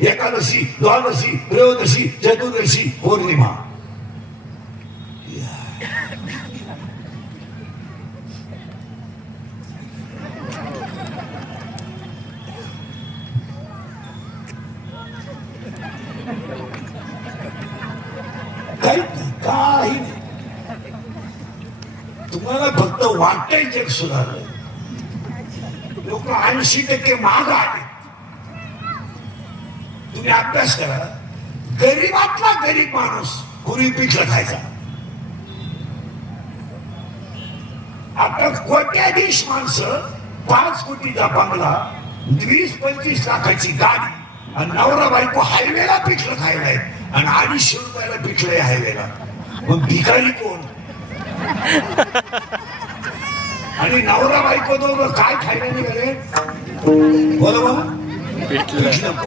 एकादशी, द्वादशी, त्रयोदशी, चतुर्दशी, पौर्णिमा. काही नाही. तुम्हाला फक्त वाटतंय जग सुधारलं. लोक 80% माग आले. तुम्ही अभ्यास करा. गरीबातला गरीब माणूस पूर्वी पिठलं खायचा. आता कोट्याधीश माणसं 5 कोटीचा बंगला, 20-25 लाखाची गाडी आणि नवरा बायको हायवेला पिठलं खायला आहेत आणि 250 रुपयाला पिठलं हायवेला. मग भिकारी कोण? आणि नवरा बायको दोघं काय खायला निघाले? बोला.